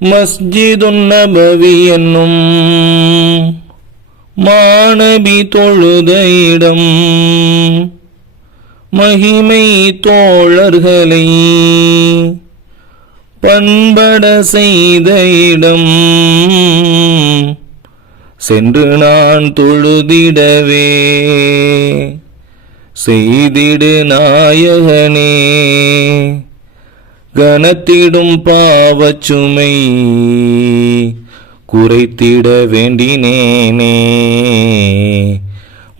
மஸ்ஜிதுன் நபவி என்னும் மாநபி தொழுத இடம், மகிமை தோழர்களை பண்பட செய்த இடம், சென்று நான் தொழுதிடவே செய்திடு நாயகனே, கனத்திடும் பாவச்சுமை குறைத்திட வேண்டினேனே.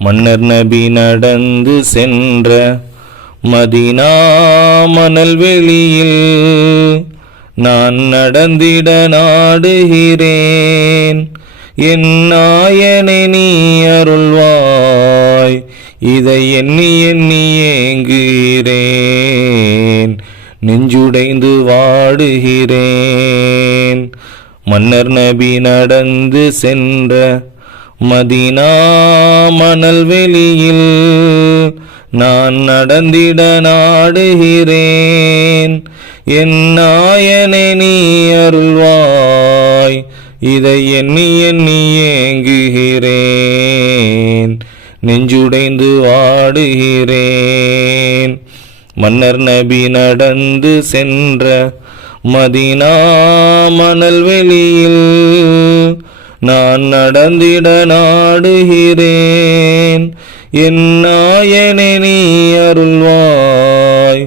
மன்னர் நபி நடந்து சென்ற மதீனா மணல் வெளியில் நான் நடந்திட நாடுகிறேன். என் நாயனை நீ அருள்வாய், இதை எண்ணி எண்ணி ஏங்குகிறேன், நெஞ்சுடைந்து வாடுகிறேன். மன்னர் நபி நடந்து சென்ற மதீனா மணல் வெளியில் நான் நடந்திட நாடுகிறேன். என் நாயனை நீ அருள்வாய், இதை எண்ணி எண்ணி ஏங்குகிறேன், நெஞ்சுடைந்து வாடுகிறேன். மன்னர் நபி நடந்து சென்ற மதீனா மணல் வெளியில் நான் நடந்திட நாடுகிறேன். என் நாயனை நீ அருள்வாய்,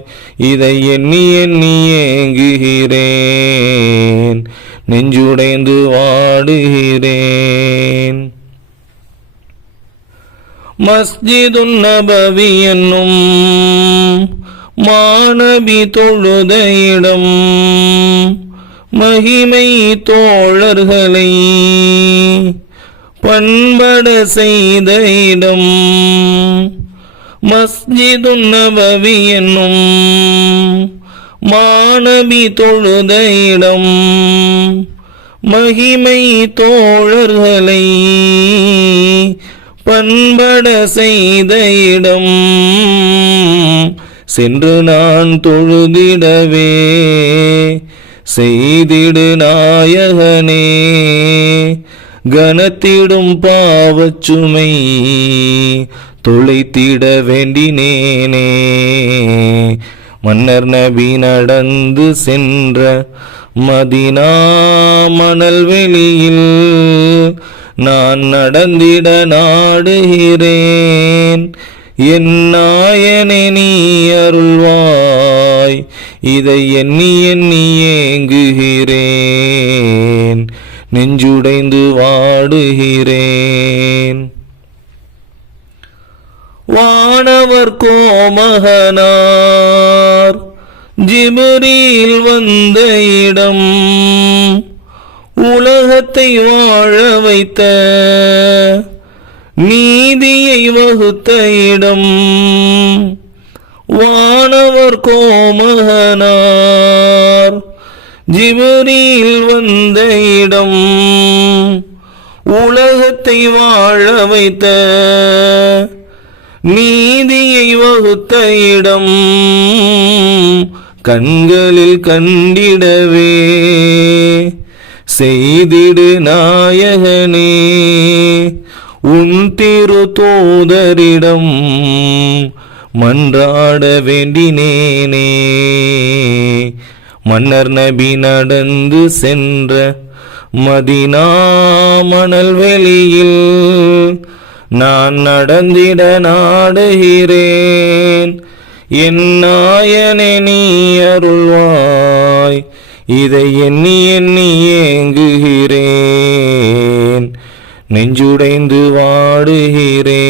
இதை எண்ணி எண்ணி ஏங்குகிறேன், நெஞ்சுடைந்து வாடுகிறேன். மஸ்ஜிதுன் நபவி என்னும் மாநபி தொழுத இடம், மகிமை தோழர்களை பண்பட செய்த இடம், மஸ்ஜிதுன் நபவி என்னும் மாநபி தொழுத இடம், மகிமை தோழர்களை பண்பட செய்த இடம், சென்று நான் தொழுதிடவே செய்திடு நாயகனே, கனத்திடும் பாவச்சுமை தொலைத்திட வேண்டினேனே. மன்னர் நபி நடந்து சென்ற மதீனா மணல் வெளியில் நான் நடந்திட நாடுகிறேன். என் நாயனை நீ அருள்வாய், இதை எண்ணி எண்ணி ஏங்குகிறேன், நெஞ்சுடைந்து வாடுகிறேன். வானவர் கோமகனார் ஜிப்ரீல் வந்த இடம், உலகத்தை வாழ வைத்த நீதியை வகுத்த இடம், வானவர் கோமகனார் ஜிப்ரீல் வந்த இடம், உலகத்தை வாழ வைத்த நீதியை வகுத்த இடம், கண்களில் கண்டிடவே செய்திடு நாயகனே, உன் திரு தூதரிடம் மன்றாட வேண்டினேனே. மன்னர் நபி நடந்து சென்ற மதீனா மணல் வெளியில் நான் நடந்திட நாடுகிறேன். என் நாயனை நீ அருள்வாய், இதை எண்ணி எண்ணி ஏங்குகிறேன், நெஞ்சுடைந்து வாடுகிறேன்.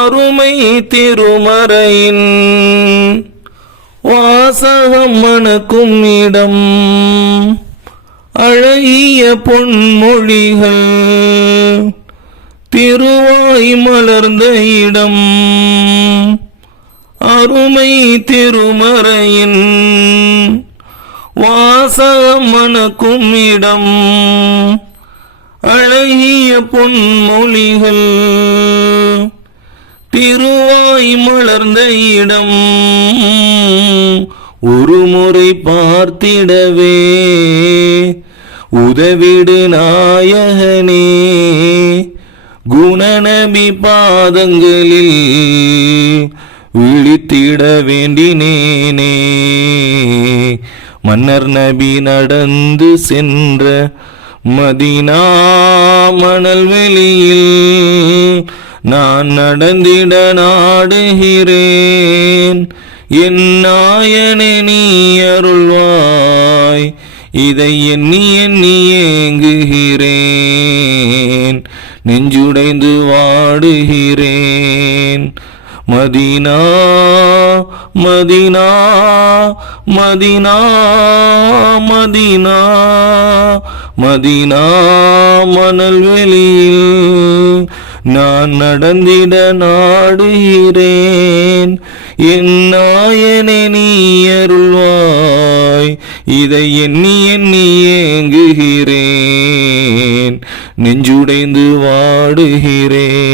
அருமை திருமறையின் வாசகம் மணக்கும் இடம், அழகிய பொன்மொழிகள் திருவாய் மலர்ந்த இடம், அருமை திருமறையின் வாசகம் மணக்கும் இடம், அழகிய பொன்மொழிகள் திருவாய் மலர்ந்த இடம், ஒரு முறை பார்த்திடவே உதவிடு நாயகனே. குணநபி பாதங்களில் விழித்திட வேண்டினேனே. மன்னர் நபி நடந்து சென்ற மதீனா மணல் வெளியில் நான் நடந்திட நாடுகிறேன். என் நாயனே நீ அருள்வாய், இதை எண்ணி எண்ணி ஏங்குகிறேன், நெஞ்சுடைந்து வாடுகிறேன். Medina Medina Medina Medina Medina மணல் வெளியில் நான் நடந்திட நாடுகிறேன். என் நாயனே நீ அருள்வாய், இதை எண்ணி எண்ணி ஏங்குகிறேன், நெஞ்சுடைந்து வாடுகிறேன்.